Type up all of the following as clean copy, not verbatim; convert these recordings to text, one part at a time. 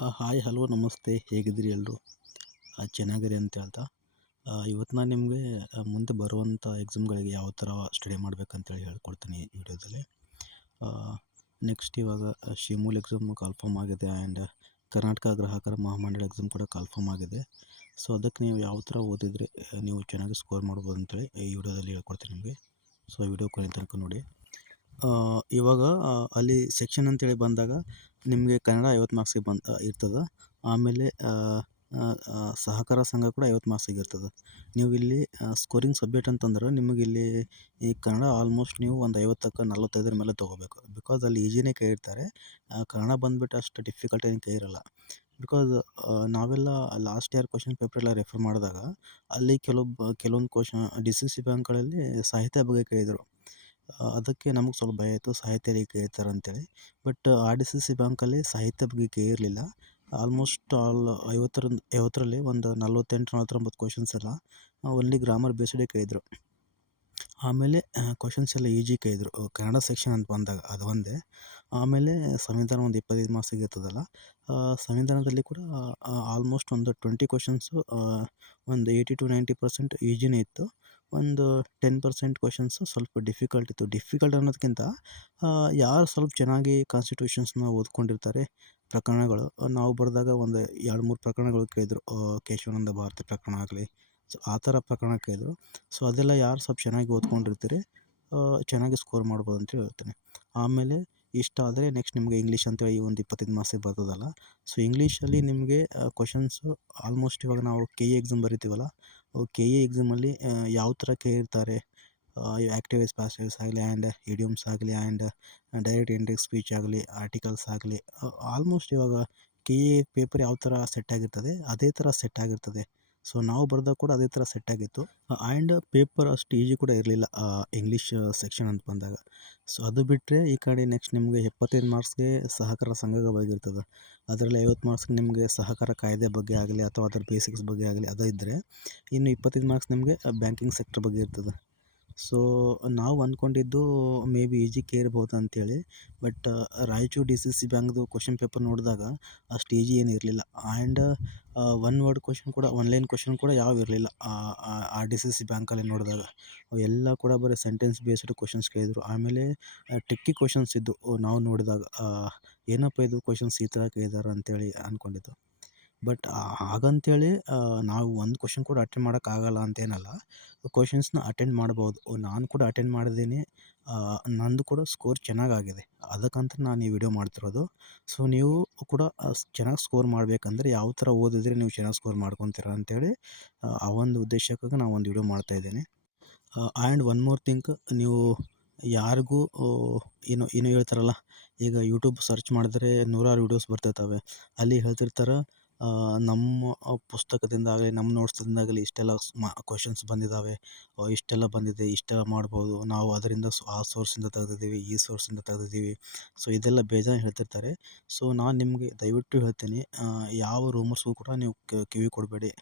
Hi hello ನಮಸ್ತೆ ಹೇಗಿದ್ದೀರಿ ಎಲ್ಲರೂ ಚೆನ್ನಾಗಿರಿ ಅಂತ ಹೇಳ್ತಾ ಇವತ್ತು ನಾನು ನಿಮಗೆ ಮುಂದೆ ಬರುವಂಥ ಎಕ್ಸಾಮ್ಗಳಿಗೆ ಯಾವ ಥರ ಸ್ಟಡಿ ಮಾಡ್ಬೇಕಂತೇಳಿ ಹೇಳ್ಕೊಡ್ತೀನಿ ಈ ವಿಡಿಯೋದಲ್ಲಿ. ನೆಕ್ಸ್ಟ್ ಇವಾಗ ಶಿಮೂಲ್ ಎಕ್ಸಾಮ್ ಕಾಲ್ಫಾರ್ಮ್ ಆಗಿದೆ ಆ್ಯಂಡ್ ಕರ್ನಾಟಕ ಗ್ರಾಹಕರ ಮಹಾಮಂಡಳ ಎಕ್ಸಾಮ್ ಕೂಡ ಕಾಲ್ಫಾರ್ಮ್ ಆಗಿದೆ. ಸೊ ಅದಕ್ಕೆ ನೀವು ಯಾವ ಥರ ಓದಿದರೆ ನೀವು ಚೆನ್ನಾಗಿ ಸ್ಕೋರ್ ಮಾಡ್ಬೋದು ಅಂತೇಳಿ ಈ ವಿಡಿಯೋದಲ್ಲಿ ಹೇಳ್ಕೊಡ್ತೀನಿ ನಿಮಗೆ. ಸೊ ಈ ವಿಡಿಯೋ ಕೊನೆ ತನಕ ನೋಡಿ. ಇವಾಗ ಅಲ್ಲಿ ಸೆಕ್ಷನ್ ಅಂತೇಳಿ ಬಂದಾಗ ನಿಮಗೆ ಕನ್ನಡ 50 ಮಾರ್ಕ್ಸಿಗೆ ಇರ್ತದೆ. ಆಮೇಲೆ ಸಹಕಾರ ಸಂಘ ಕೂಡ 50 ಮಾರ್ಕ್ಸಿಗೆ ಇರ್ತದೆ. ನೀವು ಇಲ್ಲಿ ಸ್ಕೋರಿಂಗ್ ಸಬ್ಜೆಕ್ಟ್ ಅಂತಂದ್ರೆ ನಿಮಗಿಲ್ಲಿ ಈ ಕನ್ನಡ ಆಲ್ಮೋಸ್ಟ್ ನೀವು ಒಂದು 50ಕ್ಕೆ 45 ಮೇಲೆ ತೊಗೋಬೇಕು. ಬಿಕಾಸ್ ಅಲ್ಲಿ ಈಜಿನೇ ಕೇಳಿರ್ತಾರೆ. ಕನ್ನಡ ಬಂದುಬಿಟ್ಟು ಅಷ್ಟು ಡಿಫಿಕಲ್ಟ್ ಏನು ಕೇಳಿರಲ್ಲ. ಬಿಕಾಸ್ ನಾವೆಲ್ಲ ಲಾಸ್ಟ್ ಇಯರ್ ಕ್ವಶನ್ ಪೇಪರ್ ಎಲ್ಲ ರೆಫರ್ ಮಾಡಿದಾಗ ಅಲ್ಲಿ ಕೆಲವೊಂದು ಕ್ವಶನ್ ಡಿ ಸಿ ಸಿ ಬ್ಯಾಂಕ್ಗಳಲ್ಲಿ ಸಾಹಿತ್ಯ ಬಗ್ಗೆ ಕೇಳಿದರು. ಅದಕ್ಕೆ ನಮಗೆ ಸ್ವಲ್ಪ ಭಯ ಆಯಿತು, ಸಾಹಿತ್ಯ ಕೇಳ್ತಾರೆ ಅಂತೇಳಿ. But R D C C ಬ್ಯಾಂಕಲ್ಲಿ ಸಾಹಿತ್ಯ ಬಗ್ಗೆ ಕೇಳಿರಲಿಲ್ಲ. ಆಲ್ಮೋಸ್ಟ್ 50ರಲ್ಲಿ ಒಂದು 48 49 ಕ್ವಶನ್ಸ್ ಎಲ್ಲ ಓನ್ಲಿ ಗ್ರಾಮರ್ ಬೇಸ್ಡೇ ಕೇಳಿದರು. ಆಮೇಲೆ ಕ್ವಶನ್ಸ್ ಎಲ್ಲ ಈಜಿ ಕೇಳಿದರು ಕನ್ನಡ ಸೆಕ್ಷನ್ ಅಂತ ಬಂದಾಗ, ಅದು ಒಂದೇ. ಆಮೇಲೆ ಸಂವಿಧಾನ ಒಂದು 25 ಮಾರ್ಕ್ಸಿಗೆ ಇರ್ತದಲ್ಲ, ಸಂವಿಧಾನದಲ್ಲಿ ಕೂಡ ಆಲ್ಮೋಸ್ಟ್ ಒಂದು 20 ಕ್ವಶನ್ಸು ಒಂದು 80 to 90% ಈಜಿನೇ ಇತ್ತು. ಒಂದು 10% ಕ್ವಶನ್ಸು ಸ್ವಲ್ಪ ಡಿಫಿಕಲ್ಟ್ ಇತ್ತು. ಡಿಫಿಕಲ್ಟ್ ಅನ್ನೋದಕ್ಕಿಂತ ಯಾರು ಸ್ವಲ್ಪ ಚೆನ್ನಾಗಿ ಕಾನ್ಸ್ಟಿಟ್ಯೂಷನ್ಸ್ನ ಓದ್ಕೊಂಡಿರ್ತಾರೆ, ಪ್ರಕರಣಗಳು ನಾವು ಬರೆದಾಗ ಒಂದು 2-3 ಪ್ರಕರಣಗಳು ಕೇಳಿದರು. ಕೇಶವಾನಂದ ಭಾರತಿ ಪ್ರಕರಣ ಆಗಲಿ, ಸೊ ಆ ಥರ ಪ್ರಕರಣ ಕೇಳಿದರು. ಸೊ ಅದೆಲ್ಲ ಯಾರು ಸ್ವಲ್ಪ ಚೆನ್ನಾಗಿ ಓದ್ಕೊಂಡಿರ್ತೀರಿ ಚೆನ್ನಾಗಿ ಸ್ಕೋರ್ ಮಾಡ್ಬೋದು ಅಂತೇಳಿ ಹೇಳ್ತೇನೆ. ಆಮೇಲೆ ಇಷ್ಟ ಆದರೆ ನೆಕ್ಸ್ಟ್ ನಿಮಗೆ ಇಂಗ್ಲೀಷ್ ಅಂತೇಳಿ ಒಂದು 25 ಮಾರ್ಕ್ಸಿಗೆ ಬರ್ತದಲ್ಲ. ಸೊ ಇಂಗ್ಲೀಷಲ್ಲಿ ನಿಮಗೆ ಕ್ವಶನ್ಸು ಆಲ್ಮೋಸ್ಟ್ ಇವಾಗ ನಾವು ಕೆ ಎ ಎಕ್ಸಾಮ್ ಬರಿತೀವಲ್ಲ, ಕೆ ಎ ಎಕ್ಸಾಮಲ್ಲಿ ಯಾವ ಥರ ಕೇಳಿರ್ತಾರೆ, ಆ್ಯಕ್ಟಿವ್ ವಾಯ್ಸ್ ಪ್ಯಾಸಿವ್ ವಾಯ್ಸ್ ಆಗಲಿ ಆ್ಯಂಡ್ ಇಡಿಯಮ್ಸ್ ಆಗಲಿ ಆ್ಯಂಡ್ ಡೈರೆಕ್ಟ್ ಇಂಡೈರೆಕ್ಟ್ ಸ್ಪೀಚ್ ಆಗಲಿ, ಆರ್ಟಿಕಲ್ಸ್ ಆಗಲಿ, ಆಲ್ಮೋಸ್ಟ್ ಇವಾಗ ಕೆ ಎ ಪೇಪರ್ ಯಾವ ಥರ ಸೆಟ್ ಆಗಿರ್ತದೆ ಅದೇ ಥರ ಸೆಟ್ ಆಗಿರ್ತದೆ. ಸೊ ನಾವು ಬರೆದಾಗ ಕೂಡ ಅದೇ ಥರ ಸೆಟ್ ಆಗಿತ್ತು. ಆ್ಯಂಡ್ ಪೇಪರ್ ಅಷ್ಟು ಈಜಿ ಕೂಡ ಇರಲಿಲ್ಲ ಇಂಗ್ಲೀಷ್ ಸೆಕ್ಷನ್ ಅಂತ ಬಂದಾಗ. ಸೊ ಅದು ಬಿಟ್ಟರೆ ಈ ಕಡೆ ನೆಕ್ಸ್ಟ್ ನಿಮಗೆ 75 ಮಾರ್ಕ್ಸ್ಗೆ ಸಹಕಾರ ಸಂಘಗಳ ಬಗ್ಗೆ ಇರ್ತದೆ. ಅದರಲ್ಲಿ 50 ಮಾರ್ಕ್ಸ್ಗೆ ನಿಮಗೆ ಸಹಕಾರ ಕಾಯ್ದೆ ಬಗ್ಗೆ ಆಗಲಿ ಅಥವಾ ಅದರ ಬೇಸಿಕ್ಸ್ ಬಗ್ಗೆ ಆಗಲಿ ಅದು ಇದ್ದರೆ, ಇನ್ನು 25 ಮಾರ್ಕ್ಸ್ ನಿಮಗೆ ಬ್ಯಾಂಕಿಂಗ್ ಸೆಕ್ಟರ್ ಬಗ್ಗೆ ಇರ್ತದೆ. ಸೊ ನಾವು ಅಂದ್ಕೊಂಡಿದ್ದು ಮೇ ಬಿ ಈಜಿ ಕೇಳ್ಬೋದು ಅಂತೇಳಿ. But Raichur D C C ಬ್ಯಾಂಕ್ದು ಕ್ವಶನ್ ಪೇಪರ್ ನೋಡಿದಾಗ ಅಷ್ಟು ಈಜಿ ಏನು ಇರಲಿಲ್ಲ. ಆ್ಯಂಡ್ ಒನ್ ವರ್ಡ್ ಕ್ವಶನ್ ಕೂಡ, ಒನ್ ಲೈನ್ ಕ್ವಶನ್ ಕೂಡ ಯಾವ ಇರಲಿಲ್ಲ ಆರ್ ಡಿ ಸಿ ಸಿ ಬ್ಯಾಂಕಲ್ಲಿ ನೋಡಿದಾಗ. ಎಲ್ಲ ಕೂಡ ಬರೀ ಸೆಂಟೆನ್ಸ್ ಬೇಸ್ಡ್ ಕ್ವಶನ್ಸ್ ಕೇಳಿದರು. ಆಮೇಲೆ ಟ್ರಿಕ್ಕಿ ಕ್ವಶನ್ಸ್ ಇದ್ದು ನಾವು ನೋಡಿದಾಗ, ಏನಪ್ಪ ಇದು ಕ್ವಶನ್ಸ್ ಈ ಥರ ಕೇಳಿದಾರೆ ಅಂತೇಳಿ ಅಂದ್ಕೊಂಡಿದ್ದು. ಬಟ್ ಹಾಗಂತೇಳಿ ನಾವು ಒಂದು ಕ್ವಶನ್ ಕೂಡ ಅಟೆಂಡ್ ಮಾಡೋಕ್ಕಾಗಲ್ಲ ಅಂತೇನಲ್ಲ. ಕ್ವಶನ್ಸ್ನ ಅಟೆಂಡ್ ಮಾಡ್ಬೋದು. ನಾನು ಕೂಡ ಅಟೆಂಡ್ ಮಾಡಿದ್ದೀನಿ. ನಂದು ಕೂಡ ಸ್ಕೋರ್ ಚೆನ್ನಾಗಾಗಿದೆ. ಅದಕ್ಕಂತ ನಾನು ಈ ವಿಡಿಯೋ ಮಾಡ್ತಿರೋದು. ಸೊ ನೀವು ಕೂಡ ಚೆನ್ನಾಗಿ ಸ್ಕೋರ್ ಮಾಡಬೇಕಂದ್ರೆ ಯಾವ ಥರ ಓದಿದ್ರೆ ನೀವು ಚೆನ್ನಾಗಿ ಸ್ಕೋರ್ ಮಾಡ್ಕೊತೀರ ಅಂತೇಳಿ ಆ ಒಂದು ಉದ್ದೇಶಕ್ಕಾಗಿ ನಾನು ಒಂದು ವಿಡಿಯೋ ಮಾಡ್ತಾಯಿದ್ದೀನಿ. ಆ್ಯಂಡ್ ಒನ್ ಮೋರ್ ಥಿಂಗ್, ನೀವು ಯಾರಿಗೂ ಏನು ಹೇಳ್ತಾರಲ್ಲ, ಈಗ ಯೂಟ್ಯೂಬ್ ಸರ್ಚ್ ಮಾಡಿದ್ರೆ ನೂರಾರು ವೀಡಿಯೋಸ್ ಬರ್ತಿರ್ತವೆ. ಅಲ್ಲಿ ಹೇಳ್ತಿರ್ತಾರೆ ನಮ್ಮ ಪುಸ್ತಕದಿಂದ ಆಗಲಿ ನಮ್ಮ ನೋಟ್ಸ್ದಿಂದಾಗಲಿ ಇಷ್ಟೆಲ್ಲ ಕ್ವಶನ್ಸ್ ಬಂದಿದ್ದಾವೆ, ಇಷ್ಟೆಲ್ಲ ಬಂದಿದೆ, ಇಷ್ಟೆಲ್ಲ ಮಾಡ್ಬೋದು ನಾವು, ಅದರಿಂದ ಆ ಸೋರ್ಸಿಂದ ತೆಗ್ದಿದ್ದೀವಿ, ಈ ಸೋರ್ಸಿಂದ ತೆಗ್ದಿದ್ದೀವಿ. ಸೊ ಇದೆಲ್ಲ ಬೇಜಾನ್ ಹೇಳ್ತಿರ್ತಾರೆ. ಸೊ ನಾನು ನಿಮಗೆ ದಯವಿಟ್ಟು ಹೇಳ್ತೀನಿ, ಯಾವ ರೂಮರ್ಸ್ಗೂ ಕೂಡ ನೀವು ಕಿವಿ ಕೊಡಬೇಡಿ.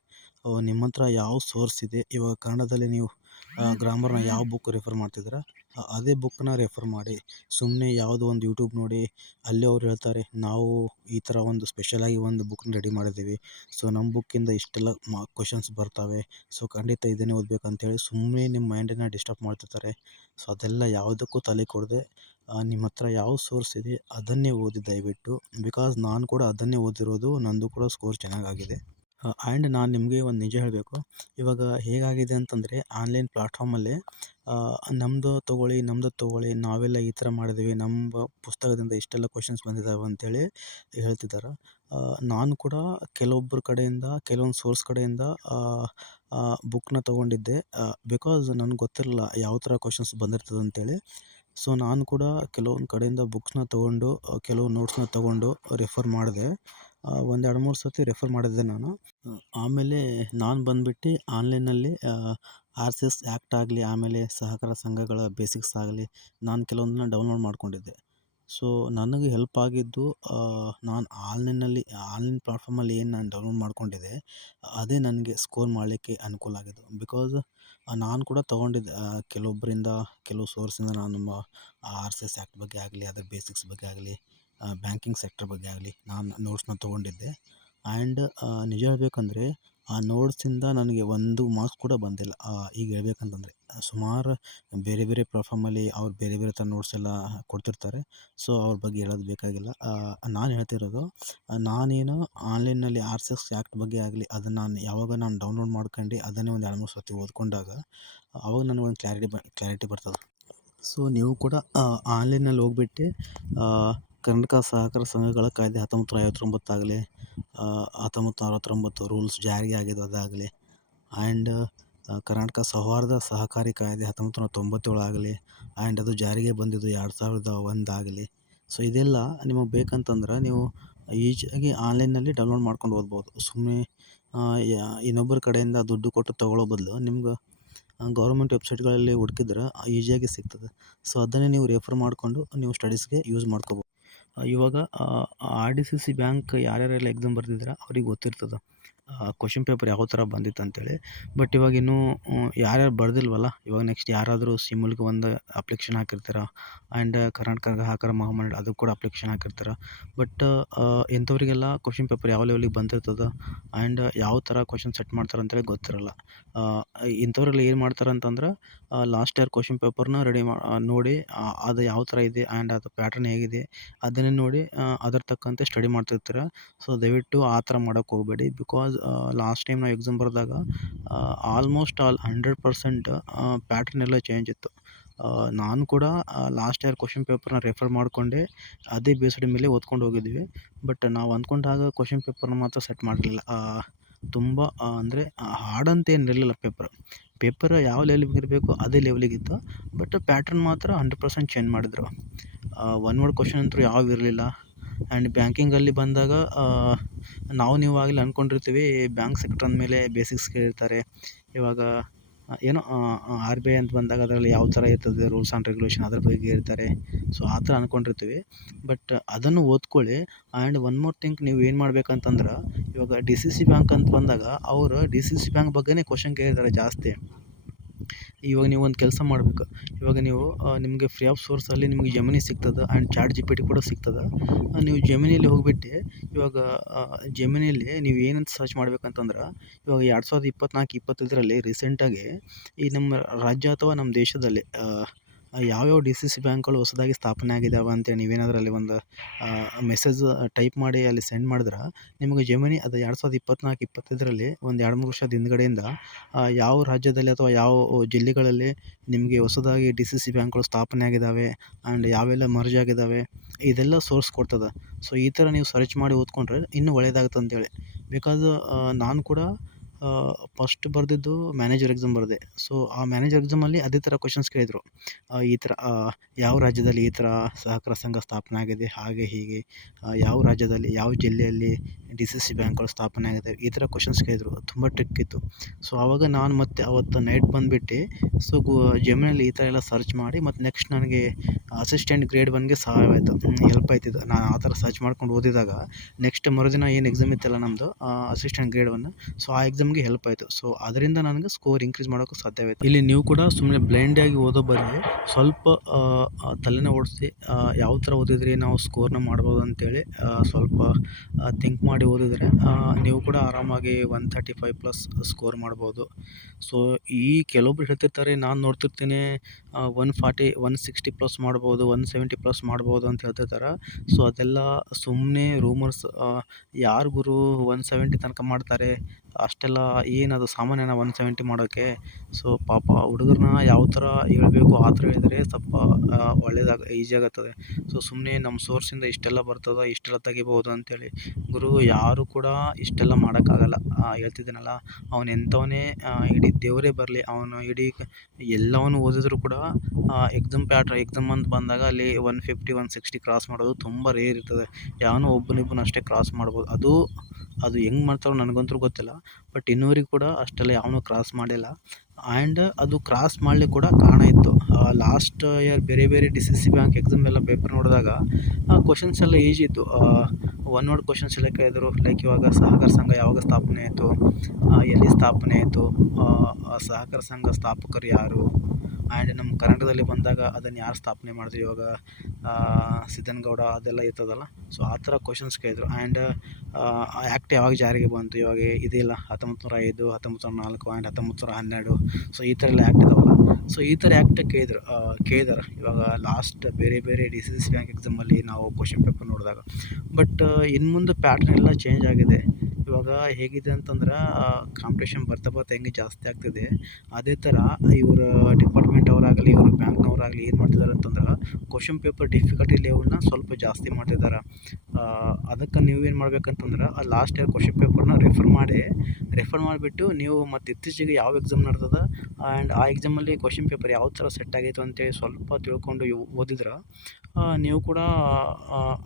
ನಿಮ್ಮ ಹತ್ರ ಯಾವ ಸೋರ್ಸ್ ಇದೆ, ಇವಾಗ ಕನ್ನಡದಲ್ಲಿ ನೀವು ಗ್ರಾಮರ್ನ ಯಾವ ಬುಕ್ ರೆಫರ್ ಮಾಡ್ತಿದ್ದೀರಾ ಅದೇ ಬುಕ್ನ ರೆಫರ್ ಮಾಡಿ. ಸುಮ್ಮನೆ ಯಾವುದೋ ಒಂದು ಯೂಟ್ಯೂಬ್ ನೋಡಿ ಅಲ್ಲಿ ಅವ್ರು ಹೇಳ್ತಾರೆ ನಾವು ಈ ಥರ ಒಂದು ಸ್ಪೆಷಲಾಗಿ ಒಂದು ಬುಕ್ನ ರೆಡಿ ಮಾಡಿದ್ದೀವಿ, ಸೊ ನಮ್ಮ ಬುಕ್ಕಿಂದ ಇಷ್ಟೆಲ್ಲ ಕ್ವಶನ್ಸ್ ಬರ್ತವೆ, ಸೊ ಖಂಡಿತ ಇದನ್ನೇ ಓದಬೇಕಂತೇಳಿ ಸುಮ್ಮನೆ ನಿಮ್ಮ ಮೈಂಡನ್ನು ಡಿಸ್ಟರ್ಬ್ ಮಾಡ್ತಿರ್ತಾರೆ. ಸೊ ಅದೆಲ್ಲ ಯಾವುದಕ್ಕೂ ತಲೆ ಕೊಡದೆ ನಿಮ್ಮ ಹತ್ರ ಯಾವ ಸೋರ್ಸ್ ಇದೆ ಅದನ್ನೇ ಓದಿ ದಯವಿಟ್ಟು. ಬಿಕಾಸ್ ನಾನು ಕೂಡ ಅದನ್ನೇ ಓದಿರೋದು, ನಂದು ಕೂಡ ಸ್ಕೋರ್ ಚೆನ್ನಾಗಾಗಿದೆ. ಆ್ಯಂಡ್ ನಾನು ನಿಮಗೆ ಒಂದು ನಿಜ ಹೇಳಬೇಕು. ಇವಾಗ ಹೇಗಾಗಿದೆ ಅಂತಂದರೆ ಆನ್ಲೈನ್ ಪ್ಲ್ಯಾಟ್ಫಾರ್ಮಲ್ಲಿ ನಮ್ಮದು ತೊಗೊಳ್ಳಿ, ನಾವೆಲ್ಲ ಈ ಥರ ಮಾಡಿದ್ದೀವಿ, ನಮ್ಮ ಪುಸ್ತಕದಿಂದ ಇಷ್ಟೆಲ್ಲ ಕ್ವಶನ್ಸ್ ಬಂದಿದ್ದಾವೆ ಅಂತೇಳಿ ಹೇಳ್ತಿದ್ದಾರೆ. ನಾನು ಕೂಡ ಕೆಲವೊಬ್ಬರ ಕಡೆಯಿಂದ, ಕೆಲವೊಂದು ಸೋರ್ಸ್ ಕಡೆಯಿಂದ ಬುಕ್ನ ತೊಗೊಂಡಿದ್ದೆ. ಬಿಕಾಸ್ ನನಗೆ ಗೊತ್ತಿರಲಿಲ್ಲ ಯಾವ ಥರ ಕ್ವಶನ್ಸ್ ಬಂದಿರ್ತದೆ ಅಂತೇಳಿ. ಸೊ ನಾನು ಕೂಡ ಕೆಲವೊಂದು ಕಡೆಯಿಂದ ಬುಕ್ಸ್ನ ತೊಗೊಂಡು, ಕೆಲವು ನೋಟ್ಸ್ನ ತೊಗೊಂಡು ರೆಫರ್ ಮಾಡಿದೆ. ಒಂದು 2-3 ಸರ್ತಿ ರೆಫರ್ ಮಾಡಿದ್ದೆ ನಾನು. ಆಮೇಲೆ ನಾನು ಬಂದುಬಿಟ್ಟು ಆನ್ಲೈನಲ್ಲಿ ಆರ್ ಸಿ ಎಸ್ ಆ್ಯಕ್ಟ್ ಆಗಲಿ, ಆಮೇಲೆ ಸಹಕಾರ ಸಂಘಗಳ ಬೇಸಿಕ್ಸ್ ಆಗಲಿ ನಾನು ಕೆಲವೊಂದನ್ನ ಡೌನ್ಲೋಡ್ ಮಾಡ್ಕೊಂಡಿದ್ದೆ. ಸೊ ನನಗೆ ಹೆಲ್ಪ್ ಆಗಿದ್ದು, ನಾನು ಆನ್ಲೈನ್ ಪ್ಲ್ಯಾಟ್ಫಾರ್ಮಲ್ಲಿ ಏನು ನಾನು ಡೌನ್ಲೋಡ್ ಮಾಡ್ಕೊಂಡಿದ್ದೆ ಅದೇ ನನಗೆ ಸ್ಕೋರ್ ಮಾಡಲಿಕ್ಕೆ ಅನುಕೂಲ ಆಗಿದ್ದು. ಬಿಕಾಸ್ ನಾನು ಕೂಡ ತೊಗೊಂಡಿದ್ದೆ ಕೆಲವೊಬ್ಬರಿಂದ, ಕೆಲವು ಸೋರ್ಸಿಂದ ನಾನು ಆರ್ ಸಿ ಎಸ್ ಆ್ಯಕ್ಟ್ ಬಗ್ಗೆ ಆಗಲಿ, ಅದರ ಬೇಸಿಕ್ಸ್ ಬಗ್ಗೆ ಆಗಲಿ, ಬ್ಯಾಂಕಿಂಗ್ ಸೆಕ್ಟರ್ ಬಗ್ಗೆ ಆಗಲಿ ನಾನು ನೋಟ್ಸ್ನ ತೊಗೊಂಡಿದ್ದೆ. ಆ್ಯಂಡ್ ನಿಜ ಹೇಳ್ಬೇಕಂದ್ರೆ ಆ ನೋಟ್ಸಿಂದ ನನಗೆ ಒಂದು ಮಾರ್ಕ್ಸ್ ಕೂಡ ಬಂದಿಲ್ಲ. ಈಗ ಹೇಳ್ಬೇಕಂತಂದರೆ ಸುಮಾರು ಬೇರೆ ಬೇರೆ ಪ್ಲಾಟ್ಫಾರ್ಮಲ್ಲಿ ಅವ್ರು ಬೇರೆ ಬೇರೆ ಥರ ನೋಟ್ಸ್ ಎಲ್ಲ ಕೊಡ್ತಿರ್ತಾರೆ. ಸೊ ಅವ್ರ ಬಗ್ಗೆ ಹೇಳೋದು ಬೇಕಾಗಿಲ್ಲ. ನಾನು ಹೇಳ್ತಿರೋದು ನಾನೇನು ಆನ್ಲೈನ್ನಲ್ಲಿ RCS ಆ್ಯಕ್ಟ್ ಬಗ್ಗೆ ಆಗಲಿ ಅದನ್ನು ನಾನು ಯಾವಾಗ ನಾನು ಡೌನ್ಲೋಡ್ ಮಾಡ್ಕೊಂಡು ಅದನ್ನೇ ಒಂದು 2-3 ಸರ್ತಿ ಓದ್ಕೊಂಡಾಗ ಅವಾಗ ನನಗೊಂದು ಕ್ಲಾರಿಟಿ ಬರ್ತದೆ. ಸೊ ನೀವು ಕೂಡ ಆನ್ಲೈನಲ್ಲಿ ಹೋಗ್ಬಿಟ್ಟು ಕರ್ನಾಟಕ ಸಹಕಾರ ಸಂಘಗಳ ಕಾಯ್ದೆ 1959 ಆಗಲಿ 1969 ರೂಲ್ಸ್ ಜಾರಿಗೆ ಆಗಿದ್ದು ಅದಾಗಲಿ ಆ್ಯಂಡ್ ಕರ್ನಾಟಕ ಸೌಹಾರ್ದ ಸಹಕಾರಿ ಕಾಯ್ದೆ 1997 ಆಗಲಿ ಆ್ಯಂಡ್ ಅದು ಜಾರಿಗೆ ಬಂದಿದ್ದು 2001 ಆಗಲಿ. ಸೊ ಇದೆಲ್ಲ ನಿಮಗೆ ಬೇಕಂತಂದ್ರೆ ನೀವು ಈಜಿಯಾಗಿ ಆನ್ಲೈನ್ನಲ್ಲಿ ಡೌನ್ಲೋಡ್ ಮಾಡ್ಕೊಂಡು ಓದ್ಬೋದು. ಸುಮ್ಮನೆ ಇನ್ನೊಬ್ಬರ ಕಡೆಯಿಂದ ದುಡ್ಡು ಕೊಟ್ಟು ತೊಗೊಳ್ಳೋ ಬದಲು ನಿಮ್ಗೆ ಗೌರ್ಮೆಂಟ್ ವೆಬ್ಸೈಟ್ಗಳಲ್ಲಿ ಹುಡುಕಿದ್ರೆ ಈಸಿಯಾಗಿ ಸಿಗ್ತದೆ. ಸೊ ಅದನ್ನೇ ನೀವು ರೆಫರ್ ಮಾಡಿಕೊಂಡು ನೀವು ಸ್ಟಡೀಸ್ಗೆ ಯೂಸ್ ಮಾಡ್ಕೋಬೋದು. ಇವಾಗ RDCC ಬ್ಯಾಂಕ್ ಯಾರ್ಯಾರೆಲ್ಲ ಎಕ್ಸಾಮ್ ಬರ್ದಿದ್ರೆ ಅವ್ರಿಗೆ ಗೊತ್ತಿರ್ತದೆ ಕ್ವಶನ್ ಪೇಪರ್ ಯಾವ ಥರ ಬಂದಿತ್ತು ಅಂತೇಳಿ. ಬಟ್ ಇವಾಗ ಇನ್ನೂ ಯಾರ್ಯಾರು ಬರ್ದಿಲ್ವಲ್ಲ, ಇವಾಗ ನೆಕ್ಸ್ಟ್ ಯಾರಾದರೂ ಸಿಮ್ಮಿಲ್ಗೆ ಒಂದು ಅಪ್ಲಿಕೇಶನ್ ಹಾಕಿರ್ತೀರ ಆ್ಯಂಡ್ ಕರ್ನಾಟಕ ಗ್ರಾಹಕರ ಮಹಾಮಂಡಳ ಅದಕ್ಕೆ ಕೂಡ ಅಪ್ಲಿಕೇಶನ್ ಹಾಕಿರ್ತೀರ. ಬಟ್ ಇಂಥವ್ರಿಗೆಲ್ಲ ಕ್ವಶನ್ ಪೇಪರ್ ಯಾವ ಲೆವೆಲಿಗೆ ಬಂದಿರ್ತದೆ ಆ್ಯಂಡ್ ಯಾವ ಥರ ಕ್ವಶನ್ ಸೆಟ್ ಮಾಡ್ತಾರೆ ಅಂತೇಳಿ ಗೊತ್ತಿರಲ್ಲ. ಇಂಥವ್ರೆಲ್ಲ ಏನು ಮಾಡ್ತಾರೆ ಅಂತಂದ್ರೆ ಲಾಸ್ಟ್ ಇಯರ್ ಕ್ವಶನ್ ಪೇಪರ್ನ ರೆಡಿ ನೋಡಿ ಅದು ಯಾವ ಥರ ಇದೆ ಆ್ಯಂಡ್ ಅದು ಪ್ಯಾಟರ್ನ್ ಹೇಗಿದೆ ಅದನ್ನೇ ನೋಡಿ ಅದ್ರ ತಕ್ಕಂತೆ ಸ್ಟಡಿ ಮಾಡ್ತಿರ್ತೀರ. ಸೊ ದಯವಿಟ್ಟು ಆ ಥರ ಮಾಡೋಕ್ಕೆ ಹೋಗಬೇಡಿ. ಬಿಕಾಸ್ ಲಾಸ್ಟ್ ಟೈಮ್ ನಾವು ಎಕ್ಸಾಮ್ ಬರೆದಾಗ ಆಲ್ಮೋಸ್ಟ್ 100% ಪ್ಯಾಟರ್ನ್ ಎಲ್ಲ ಚೇಂಜ್ ಇತ್ತು. ನಾನು ಕೂಡ ಲಾಸ್ಟ್ ಇಯರ್ ಕ್ವಶನ್ ಪೇಪರ್ನ ರೆಫರ್ ಮಾಡಿಕೊಂಡೆ ಅದೇ ಬೇಸ್ಡ್ ಮೇಲೆ ಓದ್ಕೊಂಡು ಹೋಗಿದ್ವಿ. ಬಟ್ ನಾವು ಅಂದ್ಕೊಂಡಾಗ ಕ್ವಶನ್ ಪೇಪರ್ನ ಮಾತ್ರ ಸೆಟ್ ಮಾಡಲಿಲ್ಲ. ತುಂಬ ಅಂದರೆ ಹಾರ್ಡ್ ಅಂತ ಏನಿರಲಿಲ್ಲ ಪೇಪರ್ ಯಾವ ಲೆವೆಲಿಗೆ ಇರಬೇಕು ಅದೇ ಲೆವೆಲಿಗಿತ್ತು. ಬಟ್ ಪ್ಯಾಟರ್ನ್ ಮಾತ್ರ 100% ಚೇಂಜ್ ಮಾಡಿದ್ರು. ಒನ್ ವರ್ಡ್ ಕ್ವಶನ್ ಅಂತೂ ಯಾವು ಇರಲಿಲ್ಲ. ಆ್ಯಂಡ್ ಬ್ಯಾಂಕಿಂಗಲ್ಲಿ ಬಂದಾಗ ನೀವು ಆಗಲಿ ಅಂದ್ಕೊಂಡಿರ್ತೀವಿ ಬ್ಯಾಂಕ್ ಸೆಕ್ಟರ್ ಅಂದಮೇಲೆ ಬೇಸಿಕ್ಸ್ ಕೇಳಿರ್ತಾರೆ. ಇವಾಗ ಏನೋ RBI ಅಂತ ಬಂದಾಗ ಅದರಲ್ಲಿ ಯಾವ ಥರ ಇರ್ತದೆ ರೂಲ್ಸ್ ಆ್ಯಂಡ್ ರೆಗ್ಯುಲೇಷನ್ ಅದ್ರ ಬಗ್ಗೆ ಹೇಳ್ತಾರೆ. ಸೊ ಆ ಥರ ಅಂದ್ಕೊಂಡಿರ್ತೀವಿ. ಬಟ್ ಅದನ್ನು ಓದ್ಕೊಳ್ಳಿ. ಆ್ಯಂಡ್ ಒನ್ ಮೋರ್ ಥಿಂಗ್ ನೀವು ಏನು ಮಾಡ್ಬೇಕಂತಂದ್ರೆ ಇವಾಗ DCC ಬ್ಯಾಂಕ್ ಅಂತ ಬಂದಾಗ ಅವರು DCC ಬ್ಯಾಂಕ್ ಬಗ್ಗೆನೇ ಕ್ವಶನ್ ಕೇಳಿದ್ದಾರೆ ಜಾಸ್ತಿ. ಇವಾಗ ನೀವು ಒಂದು ಕೆಲಸ ಮಾಡಬೇಕು. ಇವಾಗ ನೀವು ನಿಮಗೆ ಫ್ರೀ ಆಫ್ ಸೋರ್ಸಲ್ಲಿ ನಿಮಗೆ ಜೆಮಿನಿ ಸಿಗ್ತದೆ ಆ್ಯಂಡ್ ChatGPT ಕೂಡ ಸಿಗ್ತದೆ. ನೀವು ಜೆಮಿನಿಯಲ್ಲಿ ಹೋಗಿಬಿಟ್ಟು ಇವಾಗ ಜೆಮಿನಿಯಲ್ಲಿ ನೀವು ಏನಂತ ಸರ್ಚ್ ಮಾಡ್ಬೇಕಂತಂದ್ರೆ ಇವಾಗ 2024-25 ರೀಸೆಂಟಾಗಿ ಈ ನಮ್ಮ ರಾಜ್ಯ ಅಥವಾ ನಮ್ಮ ದೇಶದಲ್ಲಿ ಯಾವ್ಯಾವ DCC ಬ್ಯಾಂಕ್ಗಳು ಹೊಸದಾಗಿ ಸ್ಥಾಪನೆ ಆಗಿದ್ದಾವೆ ಅಂತೇಳಿ ನೀವೇನಾದರೂ ಅಲ್ಲಿ ಒಂದು ಮೆಸೇಜ್ ಟೈಪ್ ಮಾಡಿ ಅಲ್ಲಿ ಸೆಂಡ್ ಮಾಡಿದ್ರೆ ನಿಮಗೆ ಜೆಮಿನಿ ಅದು 2024-25 ಒಂದು 2-3 ವರ್ಷದ ಹಿಂದ್ಗಡೆಯಿಂದ ಯಾವ ರಾಜ್ಯದಲ್ಲಿ ಅಥವಾ ಯಾವ ಜಿಲ್ಲೆಗಳಲ್ಲಿ ನಿಮಗೆ ಹೊಸದಾಗಿ DCC ಬ್ಯಾಂಕ್ಗಳು ಸ್ಥಾಪನೆ ಆಗಿದ್ದಾವೆ ಆ್ಯಂಡ್ ಯಾವೆಲ್ಲ ಮರ್ಜ್ ಆಗಿದ್ದಾವೆ ಇದೆಲ್ಲ ಸೋರ್ಸ್ ಕೊಡ್ತದೆ. ಸೊ ಈ ಥರ ನೀವು ಸರ್ಚ್ ಮಾಡಿ ಓದ್ಕೊಂಡ್ರೆ ಇನ್ನೂ ಒಳ್ಳೆಯದಾಗುತ್ತೆ ಅಂತೇಳಿ. ಬಿಕಾಸ್ ನಾನು ಕೂಡ ಫಸ್ಟ್ ಬರೆದಿದ್ದು ಮ್ಯಾನೇಜರ್ ಎಕ್ಸಾಮ್ ಬರೆದೆ. ಸೊ ಆ ಮ್ಯಾನೇಜರ್ ಎಕ್ಸಾಮಲ್ಲಿ ಅದೇ ಥರ ಕ್ವಶನ್ಸ್ ಕೇಳಿದರು. ಈ ಥರ ಯಾವ ರಾಜ್ಯದಲ್ಲಿ ಈ ಥರ ಸಹಕಾರ ಸಂಘ ಸ್ಥಾಪನೆ ಆಗಿದೆ ಹಾಗೆ ಹೀಗೆ, ಯಾವ ರಾಜ್ಯದಲ್ಲಿ ಯಾವ ಜಿಲ್ಲೆಯಲ್ಲಿ DCC ಬ್ಯಾಂಕ್ಗಳು ಸ್ಥಾಪನೆ ಆಗಿದೆ ಈ ಥರ ಕ್ವಶನ್ಸ್ ಕೇಳಿದರು. ತುಂಬ ಟ್ರಿಕ್ ಇತ್ತು. ಸೊ ಆವಾಗ ನಾನು ಮತ್ತೆ ಅವತ್ತು ನೈಟ್ ಬಂದುಬಿಟ್ಟು ಸೊ ಜೆಮಿನಿಯಲ್ಲಿ ಈ ಥರ ಎಲ್ಲ ಸರ್ಚ್ ಮಾಡಿ ಮತ್ತು ನೆಕ್ಸ್ಟ್ ನನಗೆ ಅಸಿಸ್ಟೆಂಟ್ ಗ್ರೇಡ್ 1ಗೆ ಸಹಾಯ ಆಯಿತು, ಹೆಲ್ಪ್ ಆಯ್ತಿದ್ದು. ನಾನು ಆ ಥರ ಸರ್ಚ್ ಮಾಡ್ಕೊಂಡು ಓದಿದಾಗ ನೆಕ್ಸ್ಟ್ ಮರುದಿನ ಏನು ಎಕ್ಸಾಮ್ ಇತ್ತಲ್ಲ ನಮ್ಮದು ಅಸಿಸ್ಟೆಂಟ್ ಗ್ರೇಡ್ 1, ಸೊ ಆ ಎಕ್ಸಾಮ್ಗೆ ಹೆಲ್ಪ್ ಆಯಿತು. ಸೊ ಅದರಿಂದ ನನಗೆ ಸ್ಕೋರ್ ಇನ್ಕ್ರೀಸ್ ಮಾಡೋಕ್ಕೂ ಸಾಧ್ಯವಾಯಿತು. ಇಲ್ಲಿ ನೀವು ಕೂಡ ಸುಮ್ಮನೆ ಬ್ಲೈಂಡಾಗಿ ಓದೋ ಬದಲು ಸ್ವಲ್ಪ ತಲೆನ ಓಡಿಸಿ ಯಾವ ಥರ ಓದಿದ್ರೆ ನಾವು ಸ್ಕೋರ್ನ ಮಾಡ್ಬೋದು ಅಂತೇಳಿ ಸ್ವಲ್ಪ ಥಿಂಕ್ ಮಾಡಿ ಓದಿದರೆ ನೀವು ಕೂಡ ಆರಾಮಾಗಿ 135+ ಸ್ಕೋರ್ ಮಾಡ್ಬೋದು. ಸೊ ಈ ಕೆಲವೊಬ್ರು ಹೇಳ್ತಿರ್ತಾರೆ, ನಾನು ನೋಡ್ತಿರ್ತೀನಿ 140 160+ ಮಾಡ್ಬೋದು 170+ ಮಾಡ್ಬೋದು ಅಂತ ಹೇಳ್ತಿರ್ತಾರೆ. ಸೊ ಅದೆಲ್ಲ ಸುಮ್ಮನೆ ರೂಮರ್ಸ್. ಯಾರು ಗುರು 170 ತನಕ ಮಾಡ್ತಾರೆ, ಅಷ್ಟೆಲ್ಲ ಏನದು ಸಾಮಾನ್ಯನ 170 ಮಾಡೋಕ್ಕೆ. ಸೊ ಪಾಪ ಹುಡುಗರನ್ನ ಯಾವ ಥರ ಹೇಳ್ಬೇಕು ಆ ಥರ ಹೇಳಿದರೆ ಸ್ವಲ್ಪ ಈಸಿ ಆಗುತ್ತದೆ. ಸೊ ಸುಮ್ಮನೆ ನಮ್ಮ ಸೋರ್ಸಿಂದ ಇಷ್ಟೆಲ್ಲ ಬರ್ತದೆ ಇಷ್ಟೆಲ್ಲ ತೆಗಿಬೋದು ಅಂತೇಳಿ ಗುರು ಯಾರು ಕೂಡ ಇಷ್ಟೆಲ್ಲ ಮಾಡೋಕ್ಕಾಗಲ್ಲ. ಹೇಳ್ತಿದ್ದೀನಲ್ಲ, ಅವನು ಎಂಥವನೇ ಇಡೀ ದೇವರೇ ಬರಲಿ, ಅವನು ಇಡೀ ಎಲ್ಲವನ್ನು ಓದಿದ್ರು ಕೂಡ ಎಕ್ಸಾಮ್ ಅಂತ ಬಂದಾಗ ಅಲ್ಲಿ 150 160 ಕ್ರಾಸ್ ಮಾಡೋದು ತುಂಬ ರೇರ್ ಇರ್ತದೆ. ಯಾವನೋ ಒಬ್ಬನಿಬ್ಬನು ಅಷ್ಟೇ ಕ್ರಾಸ್ ಮಾಡ್ಬೋದು. ಅದು ಹೆಂಗೆ ಮಾಡ್ತಾರೋ ನನಗಂತೂ ಗೊತ್ತಿಲ್ಲ. ಬಟ್ ಇನ್ನೂರಿಗೆ ಕೂಡ ಅಷ್ಟೆಲ್ಲ ಯಾವನೂ ಕ್ರಾಸ್ ಮಾಡಿಲ್ಲ. ಆ್ಯಂಡ್ ಅದು ಕ್ರಾಸ್ ಮಾಡಲಿಕ್ಕೆ ಕೂಡ ಕಾರಣ ಇತ್ತು. ಲಾಸ್ಟ್ ಇಯರ್ ಬೇರೆ ಬೇರೆ DCC ಬ್ಯಾಂಕ್ ಎಕ್ಸಾಮ್ ಎಲ್ಲ ಪೇಪರ್ ನೋಡಿದಾಗ ಕ್ವಶನ್ಸ್ ಎಲ್ಲ ಈಜಿ ಇತ್ತು. ಒನ್ ವರ್ಡ್ ಕ್ವಶನ್ಸ್ ಎಲ್ಲ ಕೇಳಿದರು. ಲೈಕ್ ಇವಾಗ ಸಹಕಾರ ಸಂಘ ಯಾವಾಗ ಸ್ಥಾಪನೆ ಆಯಿತು, ಎಲ್ಲಿ ಸ್ಥಾಪನೆ ಆಯಿತು, ಸಹಕಾರ ಸಂಘ ಸ್ಥಾಪಕರು ಯಾರು, ಆ್ಯಂಡ್ ನಮ್ಮ ಕರ್ನಾಟಕದಲ್ಲಿ ಬಂದಾಗ ಅದನ್ನು ಯಾರು ಸ್ಥಾಪನೆ ಮಾಡಿದ್ರು ಇವಾಗ ಸಿದ್ದನಗೌಡ ಅದೆಲ್ಲ ಇರ್ತದಲ್ಲ. ಸೊ ಆ ಥರ ಕ್ವಶನ್ಸ್ ಕೇಳಿದ್ರು. ಆ್ಯಂಡ್ ಆ ಆ್ಯಕ್ಟ್ ಯಾವಾಗ ಜಾರಿಗೆ ಬಂತು, ಇವಾಗ ಇದಿಲ್ಲ 1905, 1904 ಆ್ಯಂಡ್ 1912. ಸೊ ಈ ಥರ ಎಲ್ಲ ಆ್ಯಕ್ಟ್ ಇದಾವಲ್ಲ. ಸೊ ಈ ಥರ ಆ್ಯಕ್ಟ್ ಕೇಳಿದಾರೆ ಇವಾಗ ಲಾಸ್ಟ್ ಬೇರೆ ಬೇರೆ DCC ಬ್ಯಾಂಕ್ ಎಕ್ಸಾಮಲ್ಲಿ ನಾವು ಕ್ವಶನ್ ಪೇಪರ್ ನೋಡಿದಾಗ. ಬಟ್ ಇನ್ನು ಮುಂದೆ ಪ್ಯಾಟ್ರನ್ ಎಲ್ಲ ಚೇಂಜ್ ಆಗಿದೆ. ಇವಾಗ ಹೇಗಿದೆ ಅಂತಂದ್ರೆ ಕಾಂಪಿಟೇಷನ್ ಬರ್ತಾ ಬರ್ತಾ ಹೆಂಗೆ ಜಾಸ್ತಿ ಆಗ್ತಿದೆ, ಅದೇ ಥರ ಇವರು ಡಿಪಾರ್ಟ್ಮೆಂಟ್ ಅವರಾಗಲಿ ಇವರು ಬ್ಯಾಂಕ್ನವರಾಗಲಿ ಏನು ಮಾಡ್ತಿದ್ದಾರೆ ಅಂತಂದ್ರೆ ಕ್ವಶನ್ ಪೇಪರ್ ಡಿಫಿಕಲ್ಟಿ ಲೆವೆಲ್ನ ಸ್ವಲ್ಪ ಜಾಸ್ತಿ ಮಾಡ್ತಿದ್ದಾರೆ. ಅದಕ್ಕೆ ನೀವು ಏನು ಮಾಡ್ಬೇಕಂತಂದ್ರೆ ಆ ಲಾಸ್ಟ್ ಇಯರ್ ಕ್ವಶನ್ ಪೇಪರ್ನ ರೆಫರ್ ಮಾಡಿಬಿಟ್ಟು ನೀವು ಮತ್ತು ಇತ್ತೀಚೆಗೆ ಯಾವ ಎಕ್ಸಾಮ್ ನಡೆದದ ಆ್ಯಂಡ್ ಆ ಎಕ್ಸಾಮಲ್ಲಿ ಕ್ವಶನ್ ಪೇಪರ್ ಯಾವ ಥರ ಸೆಟ್ ಆಗಿತ್ತು ಅಂತೇಳಿ ಸ್ವಲ್ಪ ತಿಳ್ಕೊಂಡು ಓದಿದ್ರೆ ನೀವು ಕೂಡ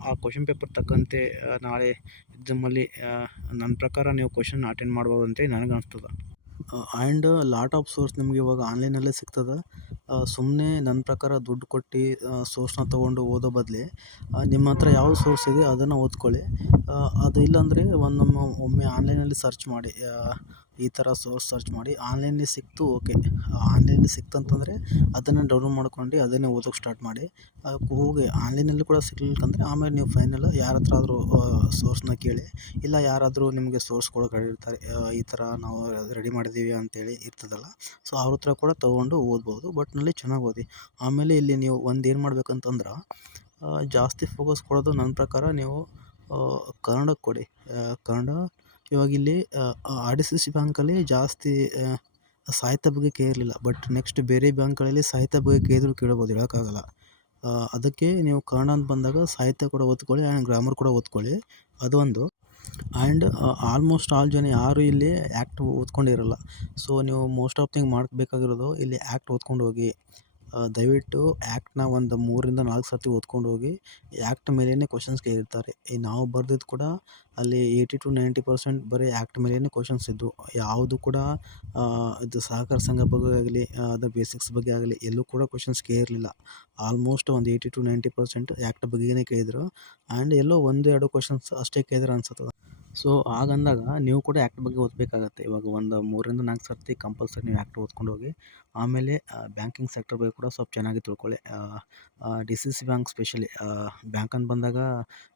ಆ ಕ್ವಶನ್ ಪೇಪರ್ ತಕ್ಕಂತೆ ನಾಳೆ ಎಕ್ಸಾಮಲ್ಲಿ ನನ್ನ ಪ್ರಕಾರ ನೀವು ಕ್ವಶನ್ ಅಟೆಂಡ್ ಮಾಡ್ಬೋದು ಅಂತೇಳಿ ನನಗೆ ಅನಿಸ್ತದೆ. ಆ್ಯಂಡ್ ಲಾಟ್ ಆಫ್ ಸೋರ್ಸ್ ನಿಮ್ಗೆ ಇವಾಗ ಆನ್ಲೈನಲ್ಲೇ ಸಿಗ್ತದೆ. ಸುಮ್ಮನೆ ನನ್ನ ಪ್ರಕಾರ ದುಡ್ಡು ಕೊಟ್ಟು ಸೋರ್ಸ್ನ ತೊಗೊಂಡು ಓದೋ ಬದಲು ನಿಮ್ಮ ಹತ್ರ ಯಾವ ಸೋರ್ಸ್ ಇದೆ ಅದನ್ನು ಓದ್ಕೊಳ್ಳಿ. ಅದು ಇಲ್ಲಾಂದರೆ ಒಮ್ಮೆ ಆನ್ಲೈನಲ್ಲಿ ಸರ್ಚ್ ಮಾಡಿ, ಈ ಥರ ಸೋರ್ಸ್ ಸರ್ಚ್ ಮಾಡಿ ಆನ್ಲೈನಲ್ಲಿ ಸಿಕ್ತು ಓಕೆ. ಆನ್ಲೈನಲ್ಲಿ ಸಿಕ್ತಂತಂದರೆ ಅದನ್ನು ಡೌನ್ಲೋಡ್ ಮಾಡ್ಕೊಂಡು ಅದನ್ನೇ ಓದೋಕ್ಕೆ ಸ್ಟಾರ್ಟ್ ಮಾಡಿ. ಹೋಗಿ ಆನ್ಲೈನಲ್ಲಿ ಕೂಡ ಸಿಗ್ಲಿಕ್ಕಂದರೆ ಆಮೇಲೆ ನೀವು ಫೈನಲ್ ಯಾರ ಹತ್ರ ಆದರೂ ಸೋರ್ಸ್ನ ಕೇಳಿ, ಇಲ್ಲ ಯಾರಾದರೂ ನಿಮಗೆ ಸೋರ್ಸ್ ಕೊಡೋಕೆ ಇರ್ತಾರೆ, ಈ ಥರ ನಾವು ರೆಡಿ ಮಾಡಿದ್ದೀವಿ ಅಂತೇಳಿ ಇರ್ತದಲ್ಲ. ಸೊ ಅವ್ರ ಹತ್ರ ಕೂಡ ತೊಗೊಂಡು ಓದ್ಬೋದು. ಬಟ್ನಲ್ಲಿ ಚೆನ್ನಾಗಿ ಓದಿ. ಆಮೇಲೆ ಇಲ್ಲಿ ನೀವು ಒಂದು ಏನು ಮಾಡ್ಬೇಕಂತಂದ್ರೆ ಜಾಸ್ತಿ ಫೋಕಸ್ ಕೊಡೋದು ನನ್ನ ಪ್ರಕಾರ ನೀವು ಕನ್ನಡಕ್ಕೆ ಕೊಡಿ. ಕನ್ನಡ ಇವಾಗ ಇಲ್ಲಿ RDCC ಬ್ಯಾಂಕಲ್ಲಿ ಜಾಸ್ತಿ ಸಾಹಿತ್ಯ ಬಗ್ಗೆ ಕೇಳಿರಲಿಲ್ಲ. ಬಟ್ ನೆಕ್ಸ್ಟ್ ಬೇರೆ ಬ್ಯಾಂಕ್ಗಳಲ್ಲಿ ಸಾಹಿತ್ಯ ಬಗ್ಗೆ ಕೇಳಿದ್ರು ಕೇಳ್ಬೋದು, ಹೇಳೋಕ್ಕಾಗಲ್ಲ. ಅದಕ್ಕೆ ನೀವು ಕನ್ನಡ ಅಂತ ಬಂದಾಗ ಸಾಹಿತ್ಯ ಕೂಡ ಓದ್ಕೊಳ್ಳಿ ಆ್ಯಂಡ್ ಗ್ರಾಮರ್ ಕೂಡ ಓದ್ಕೊಳ್ಳಿ, ಅದು ಒಂದು. ಆ್ಯಂಡ್ ಆಲ್ಮೋಸ್ಟ್ ಆಲ್ ಜನ ಯಾರು ಇಲ್ಲಿ ಆ್ಯಕ್ಟ್ ಓದ್ಕೊಂಡಿರಲ್ಲ. ಸೊ ನೀವು ಮೋಸ್ಟ್ ಆಫ್ ಥಿಂಗ್ ಮಾಡಬೇಕಾಗಿರೋದು ಇಲ್ಲಿ ಆ್ಯಕ್ಟ್ ಓದ್ಕೊಂಡು ಹೋಗಿ. ದಯವಿಟ್ಟು ಆ್ಯಕ್ಟ್ನ ಒಂದು 3-4 ಸರ್ತಿ ಓದ್ಕೊಂಡು ಹೋಗಿ. ಆ್ಯಕ್ಟ್ ಮೇಲೇ ಕ್ವಶನ್ಸ್ ಕೇಳಿರ್ತಾರೆ. ನಾವು ಬರ್ದಿದ್ದು ಕೂಡ ಅಲ್ಲಿ 80-90% ಬರೀ ಆ್ಯಕ್ಟ್ ಮೇಲೇ ಕ್ವಶನ್ಸ್ ಇದ್ದವು. ಯಾವುದು ಕೂಡ ಇದು ಸಹಕಾರ ಸಂಘ ಬಗ್ಗೆ ಆಗಲಿ ಅದರ ಬೇಸಿಕ್ಸ್ ಬಗ್ಗೆ ಆಗಲಿ ಎಲ್ಲೂ ಕೂಡ ಕ್ವಶನ್ಸ್ ಕೇಳಿರಲಿಲ್ಲ. ಆಲ್ಮೋಸ್ಟ್ ಒಂದು 80-90% ಆ್ಯಕ್ಟ್ ಬಗ್ಗೆನೇ ಕೇಳಿದರು. ಆ್ಯಂಡ್ ಎಲ್ಲೋ 1-2 ಕ್ವಶನ್ಸ್ ಅಷ್ಟೇ ಕೇಳಿದ್ರು ಅನ್ಸುತ್ತೆ. ಸೊ ಹಾಗಂದಾಗ ನೀವು ಕೂಡ ಆ್ಯಕ್ಟ್ ಬಗ್ಗೆ ಓದಬೇಕಾಗತ್ತೆ. ಇವಾಗ ಒಂದು 3-4 ಸರ್ತಿ ಕಂಪಲ್ಸರಿ ನೀವು ಆ್ಯಕ್ಟ್ ಓದ್ಕೊಂಡು ಹೋಗಿ. ಆಮೇಲೆ ಬ್ಯಾಂಕಿಂಗ್ ಸೆಕ್ಟರ್ ಬಗ್ಗೆ ಕೂಡ ಸ್ವಲ್ಪ ಚೆನ್ನಾಗಿ ತಿಳ್ಕೊಳ್ಳಿ. DCC ಬ್ಯಾಂಕ್ ಸ್ಪೆಷಲಿ ಬ್ಯಾಂಕ್ ಅಂತ ಬಂದಾಗ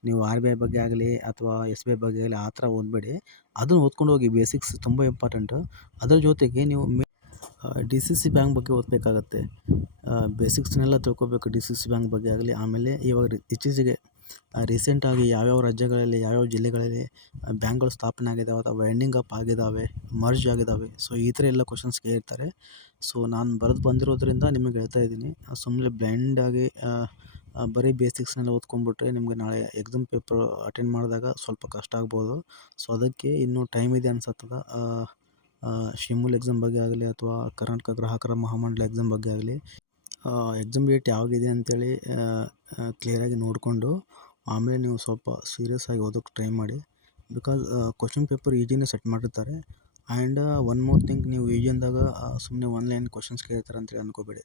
ನೀವು RBI ಬಗ್ಗೆ ಆಗಲಿ ಅಥವಾ SBI ಬಗ್ಗೆ ಆಗಲಿ ಆ ಥರ ಓದಬೇಡಿ. ಅದನ್ನು ಓದ್ಕೊಂಡು ಹೋಗಿ, ಬೇಸಿಕ್ಸ್ ತುಂಬ ಇಂಪಾರ್ಟೆಂಟು. ಅದರ ಜೊತೆಗೆ ನೀವು DCC ಬ್ಯಾಂಕ್ ಬಗ್ಗೆ ಓದಬೇಕಾಗತ್ತೆ. ಬೇಸಿಕ್ಸ್ನೆಲ್ಲ ತಿಳ್ಕೊಬೇಕು DCC ಬ್ಯಾಂಕ್ ಬಗ್ಗೆ ಆಗಲಿ. ಆಮೇಲೆ ಇವಾಗ ಇತ್ತೀಚೆಗೆ ರೀಸೆಂಟಾಗಿ ಯಾವ್ಯಾವ ರಾಜ್ಯಗಳಲ್ಲಿ ಯಾವ್ಯಾವ ಜಿಲ್ಲೆಗಳಲ್ಲಿ ಬ್ಯಾಂಕ್ಗಳು ಸ್ಥಾಪನೆ ಆಗಿದ್ದಾವೆ ಅಥವಾ ವೈಂಡಿಂಗ್ ಅಪ್ ಆಗಿದ್ದಾವೆ, ಮರ್ಜ್ ಆಗಿದ್ದಾವೆ. ಸೊ ಈ ಥರ ಎಲ್ಲ ಕ್ವಶನ್ಸ್ ಕೇಳಿರ್ತಾರೆ. ಸೊ ನಾನು ಬರೆದು ಬಂದಿರೋದ್ರಿಂದ ನಿಮಗೆ ಹೇಳ್ತಾ ಇದ್ದೀನಿ. ಸುಮ್ಮನೆ ಬ್ಲೈಂಡಾಗಿ ಬರೀ ಬೇಸಿಕ್ಸ್ನೆಲ್ಲ ಓದ್ಕೊಂಡ್ಬಿಟ್ರೆ ನಿಮಗೆ ನಾಳೆ ಎಕ್ಸಾಮ್ ಪೇಪರ್ ಅಟೆಂಡ್ ಮಾಡಿದಾಗ ಸ್ವಲ್ಪ ಕಷ್ಟ ಆಗ್ಬೋದು. ಸೊ ಅದಕ್ಕೆ ಇನ್ನೂ ಟೈಮ್ ಇದೆ ಅನ್ಸತ್ತದ. ಶಿಮುಲ್ ಎಕ್ಸಾಮ್ ಬಗ್ಗೆ ಆಗಲಿ ಅಥವಾ ಕರ್ನಾಟಕ ಗ್ರಾಹಕರ ಮಹಾಮಂಡಲ ಎಕ್ಸಾಮ್ ಬಗ್ಗೆ ಆಗಲಿ ಎಕ್ಸಾಮ್ ಡೇಟ್ ಯಾವಾಗಿದೆ ಅಂತೇಳಿ ಕ್ಲಿಯರಾಗಿ ನೋಡಿಕೊಂಡು ಆಮೇಲೆ ನೀವು ಸ್ವಲ್ಪ ಸೀರಿಯಸ್ಸಾಗಿ ಓದೋಕ್ಕೆ ಟ್ರೈ ಮಾಡಿ. ಬಿಕಾಸ್ ಕ್ವಶನ್ ಪೇಪರ್ ಈಜಿನೇ ಸೆಟ್ ಮಾಡಿರ್ತಾರೆ. ಆ್ಯಂಡ್ ಒನ್ ಮೋರ್ ಥಿಂಗ್, ನೀವು ಈಜಿ ಅಂದಾಗ ಸುಮ್ಮನೆ ಒನ್ ಲೈನ್ ಕ್ವಶನ್ಸ್ ಕೇಳ್ತಾರೆ ಅಂತೇಳಿ ಅಂದ್ಕೋಬೇಡಿ.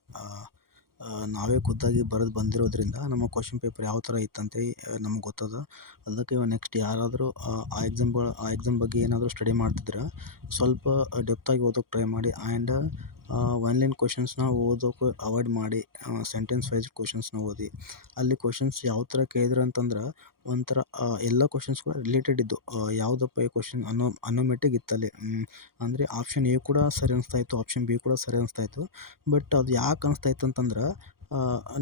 ನಾವೇ ಖುದ್ದಾಗಿ ಬರೆದು ಬಂದಿರೋದ್ರಿಂದ ನಮ್ಮ ಕ್ವಶನ್ ಪೇಪರ್ ಯಾವ ಥರ ಇತ್ತಂತೇಳಿ ನಮ್ಗೆ ಗೊತ್ತದ. ಅದಕ್ಕೆ ನೆಕ್ಸ್ಟ್ ಯಾರಾದರೂ ಆ ಎಕ್ಸಾಮ್ ಬಗ್ಗೆ ಏನಾದರೂ ಸ್ಟಡಿ ಮಾಡ್ತಿದ್ರೆ ಸ್ವಲ್ಪ ಡೆಪ್ತಾಗಿ ಓದೋಕ್ಕೆ ಟ್ರೈ ಮಾಡಿ. ಆ್ಯಂಡ್ ಒನ್ ಲೈನ್ ಕ್ವಶನ್ಸ್ನ ಓದೋಕ್ಕೆ ಅವಾಯ್ಡ್ ಮಾಡಿ. ಸೆಂಟೆನ್ಸ್ ವೈಸ್ ಕ್ವಶನ್ಸ್ನ ಓದಿ. ಅಲ್ಲಿ ಕ್ವಶನ್ಸ್ ಯಾವ ಥರ ಕೇಳಿದ್ರು ಅಂತಂದ್ರೆ ಒಂಥರ ಎಲ್ಲ ಕ್ವಶನ್ಸ್ ಕೂಡ ರಿಲೇಟೆಡ್ ಇದ್ದು. ಯಾವುದಪ್ಪ ಈ ಕ್ವಶನ್ ಅನ್ನೋ ಮಟ್ಟಿಗೆ ಇತ್ತಲ್ಲಿ. ಅಂದರೆ ಆಪ್ಷನ್ A ಕೂಡ ಸರಿ ಅನಿಸ್ತಾಯಿತ್ತು, ಆಪ್ಷನ್ B ಕೂಡ ಸರಿ ಅನಿಸ್ತಾಯಿತ್ತು. ಬಟ್ ಅದು ಯಾಕೆ ಅನಿಸ್ತಾಯಿತ್ತು ಅಂತಂದ್ರೆ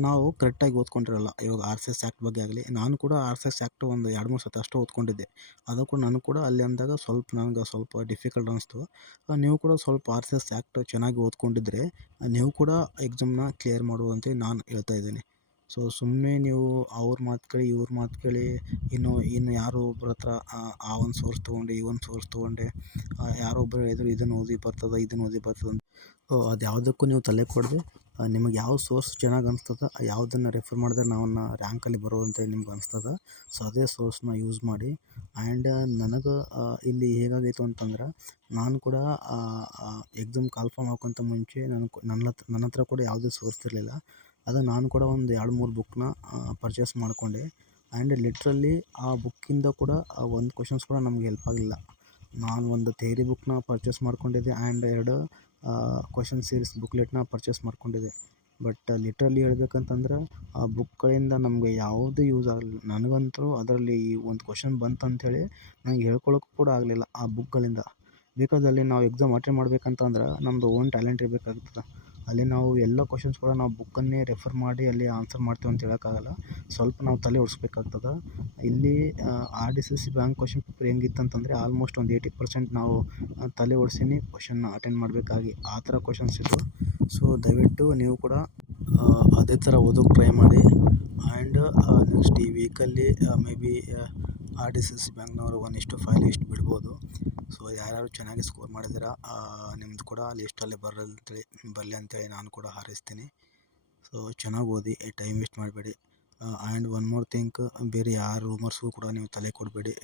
ನಾವು ಕರೆಕ್ಟಾಗಿ ಓದ್ಕೊಂಡಿರಲ್ಲ. ಇವಾಗ RCS ಆ್ಯಕ್ಟ್ ಬಗ್ಗೆ ಆಗಲಿ, ನಾನು ಕೂಡ RCS ಆ್ಯಕ್ಟ್ ಒಂದು 2-3 ಸತಿ ಅಷ್ಟೇ ಓದ್ಕೊಂಡಿದ್ದೆ. ಅದು ಕೂಡ ನನಗೆ ಕೂಡ ಅಲ್ಲಿ ಅಂದಾಗ ನನಗೆ ಸ್ವಲ್ಪ ಡಿಫಿಕಲ್ಟ್ ಅನ್ನಿಸ್ತು. ನೀವು ಕೂಡ ಸ್ವಲ್ಪ RCS ಆ್ಯಕ್ಟ್ ಚೆನ್ನಾಗಿ ಓದ್ಕೊಂಡಿದ್ರೆ ನೀವು ಕೂಡ ಎಕ್ಸಾಮ್ನ ಕ್ಲಿಯರ್ ಮಾಡ್ಬೋದು ಅಂತೇಳಿ ನಾನು ಹೇಳ್ತಾ ಇದ್ದೀನಿ. ಸೊ ಸುಮ್ಮನೆ ನೀವು ಅವ್ರ ಮಾತು ಕೇಳಿ ಇವ್ರ ಮಾತು ಕೇಳಿ ಇನ್ನು ಯಾರೋ ಒಬ್ಬರ ಹತ್ರ ಆ ಒಂದು ಸೋರ್ಸ್ ತೊಗೊಂಡೆ ಈ ಒಂದು ಸೋರ್ಸ್ ತೊಗೊಂಡೆ ಯಾರೋ ಒಬ್ಬರು ಹೇಳಿದ್ರು ಇದನ್ನು ಓದಿ ಬರ್ತದೆ ಇದನ್ನು ಓದಿ ಬರ್ತದೆ ಅಂತ. ಅದು ಯಾವುದಕ್ಕೂ ನೀವು ತಲೆ ಕೊಡದೆ ನಿಮಗೆ ಯಾವ ಸೋರ್ಸ್ ಚೆನ್ನಾಗಿ ಅನಿಸ್ತದೆ, ಯಾವುದನ್ನು ರೆಫರ್ ಮಾಡಿದ್ರೆ ನಾವನ್ನ ರ್ಯಾಂಕಲ್ಲಿ ಬರೋದು ಅಂತೇಳಿ ನಿಮ್ಗೆ ಅನಿಸ್ತದೆ. ಸೊ ಅದೇ ಸೋರ್ಸ್ನ ಯೂಸ್ ಮಾಡಿ. ಆ್ಯಂಡ್ ನನಗೆ ಇಲ್ಲಿ ಹೇಗಾಗಿತ್ತು ಅಂತಂದ್ರೆ ನಾನು ಕೂಡ ಎಕ್ಸಾಮ್ ಕಾಲ್ಫಾರ್ಮ್ ಹಾಕೋಂತ ಮುಂಚೆ ನನ್ನ ಹತ್ರ ಕೂಡ ಯಾವುದೇ ಸೋರ್ಸ್ ಇರಲಿಲ್ಲ. ಅದು ನಾನು ಕೂಡ ಒಂದು 2-3 ಬುಕ್ನ ಪರ್ಚೇಸ್ ಮಾಡಿಕೊಂಡೆ. ಆ್ಯಂಡ್ ಲಿಟ್ರಲಿ ಆ ಬುಕ್ಕಿಂದ ಕೂಡ ಒಂದು ಕ್ವಶನ್ಸ್ ಕೂಡ ನಮಗೆ ಹೆಲ್ಪ್ ಆಗಲಿಲ್ಲ. ನಾನು ಒಂದು ಥಿಯರಿ ಬುಕ್ನ ಪರ್ಚೇಸ್ ಮಾಡ್ಕೊಂಡಿದ್ದೆ ಆ್ಯಂಡ್ 2 ಕ್ವಶನ್ ಸೀರೀಸ್ ಬುಕ್ಲೆಟ್ನ ಪರ್ಚೇಸ್ ಮಾಡ್ಕೊಂಡಿದ್ದೆ. ಬಟ್ ಲಿಟ್ರಲಿ ಹೇಳ್ಬೇಕಂತಂದ್ರೆ ಆ ಬುಕ್ಗಳಿಂದ ನಮಗೆ ಯಾವುದೇ ಯೂಸ್ ಆಗಲಿಲ್ಲ. ನನಗಂತೂ ಅದರಲ್ಲಿ ಈ ಒಂದು ಕ್ವಶನ್ ಬಂತಂಥೇಳಿ ನನಗೆ ಹೇಳ್ಕೊಳಕ್ಕೂ ಕೂಡ ಆಗಲಿಲ್ಲ ಆ ಬುಕ್ಗಳಿಂದ. ಬಿಕಾಸ್ ಅಲ್ಲಿ ನಾವು ಎಕ್ಸಾಮ್ ಅಟೆಂಡ್ ಮಾಡ್ಬೇಕಂತಂದ್ರೆ ನಮ್ಮದು ಓನ್ ಟ್ಯಾಲೆಂಟ್ ಇರಬೇಕಾಗ್ತದೆ. ಅಲ್ಲಿ ನಾವು ಎಲ್ಲ ಕ್ವಶನ್ಸ್ ಕೂಡ ನಾವು ಬುಕ್ಕನ್ನೇ ರೆಫರ್ ಮಾಡಿ ಅಲ್ಲಿ ಆನ್ಸರ್ ಮಾಡ್ತೀವಿ ಅಂತ ಹೇಳೋಕ್ಕಾಗಲ್ಲ. ಸ್ವಲ್ಪ ನಾವು ತಲೆ ಓಡಿಸ್ಬೇಕಾಗ್ತದೆ. ಇಲ್ಲಿ RDCC ಬ್ಯಾಂಕ್ ಕ್ವಶನ್ ಪೇಪರ್ ಹೆಂಗಿತ್ತಂತಂದರೆ ಆಲ್ಮೋಸ್ಟ್ ಒಂದು 80% ನಾವು ತಲೆ ಓಡಿಸಿನೇ ಕ್ವಶನ್ನ ಅಟೆಂಡ್ ಮಾಡಬೇಕಾಗಿ ಆ ಥರ ಕ್ವಶನ್ಸ್ ಇದ್ದವು. ಸೊ ದಯವಿಟ್ಟು ನೀವು ಕೂಡ ಅದೇ ಥರ ಓದೋಕ್ಕೆ ಟ್ರೈ ಮಾಡಿ. ಆ್ಯಂಡ್ ನೆಕ್ಸ್ಟ್ ಈ ವೀಕಲ್ಲಿ ಮೇ ಬಿ RDCC ಬ್ಯಾಂಕ್ನವರು 1:5 ಲಿಸ್ಟ್ ಬಿಡ್ಬೋದು. ಸೊ ಯಾರ್ಯಾರು ಚೆನ್ನಾಗಿ ಸ್ಕೋರ್ ಮಾಡಿದ್ದೀರಾ ನಿಮ್ಮದು ಕೂಡ ಲಿಸ್ಟಲ್ಲಿ ಬರಲಿ ಅಂತೇಳಿ ನಾನು ಕೂಡ ಹಾರೈಸ್ತೀನಿ. ಸೊ ಚೆನ್ನಾಗಿ ಓದಿ, ಟೈಮ್ ವೇಸ್ಟ್ ಮಾಡಬೇಡಿ. ಆ್ಯಂಡ್ ಒನ್ ಮೋರ್ ಥಿಂಕ್, ಬೇರೆ ಯಾರ ರೂಮರ್ಸ್ಗೂ ಕೂಡ ನೀವು ತಲೆ ಕೊಡಬೇಡಿ.